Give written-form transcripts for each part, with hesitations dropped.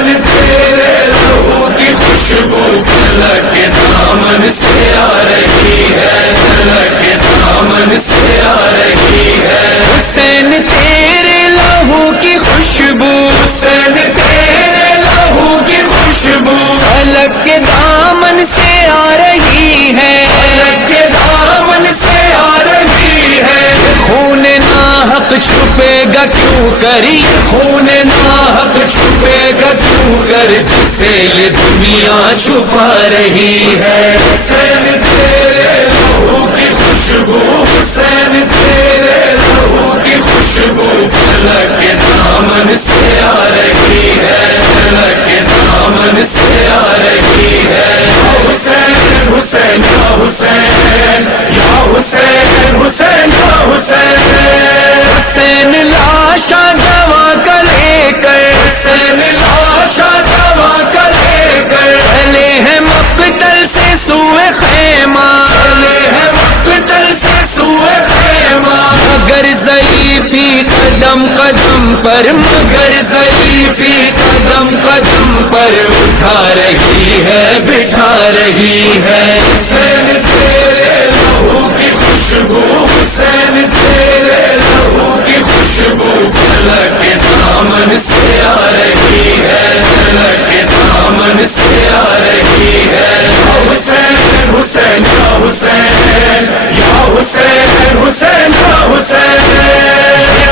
حسین تیرے لہو کی خوشبو فلک کے دامن سے آ رہی ہے، فلک کے دامن سے آ رہی ہے۔ حسین تیرے لہو کی خوشبو، حسین تیرے لہو کی خوشبو فلک کے دامن سے آ رہی ہے، فلک کے دامن سے آ رہی ہے۔ خون ناحق چھپے گا کیوں کر، خون ناحق چھپے گا کیوں کر، جس سے یہ دنیا چھپا رہی ہے۔ حسین تیرے لہو کی خوشبو، حسین تیرے لہو کی خوشبو فلک کے دامن سے آ رہی ہے، فلک کے دامن سے آ رہی ہے۔ یا حسین حسین یا حسین، یا حسین حسین یا حسین۔ حسین لاشا جواں کا لے کر، حسین لاشا جواں کا لے کر، چلے ہیں مقتل سے سوئے خیمہ، چلے ہیں مقتل سے سوئے خیمہ۔ مگر ضعیفی قدم قدم پر، مگر ضعیفی قدم قدم پر اٹھا رہی ہے، بٹھا رہی ہے۔ حسین تیرے لہو کی خوشبو، حسین تیرے لہو کی خوشبو فلک کے دامن سے آ رہی ہے، فلک کے دامن سے آ رہی ہے۔ یا حسین حسین یا حسین، یا حسین حسین یا حسین۔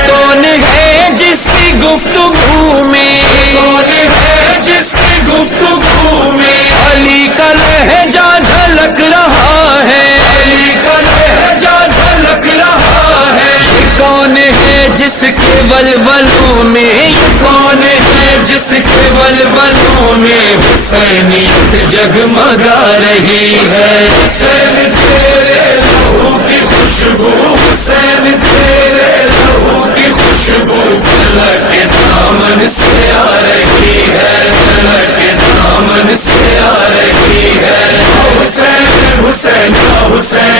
کون ہے جس کی گفتگو میں، کون ہے جس کی گفتگو میں علی کا لہجہ جھلک رہا ہے، علی کا لہجہ جھلک رہا ہے۔ کون ہے جس کے ولولوں میں، کون ہے جس کے ولولوں میں حسینیت جگمگا رہی ہے۔ حسین تیرے لہو کی خوشبو، حسین تیرے لہو کی خوشبو فلک کے دامن سے آ رہی ہے، فلک کے دامن سے آ رہی ہے۔ یا حسین حسین یا حسین،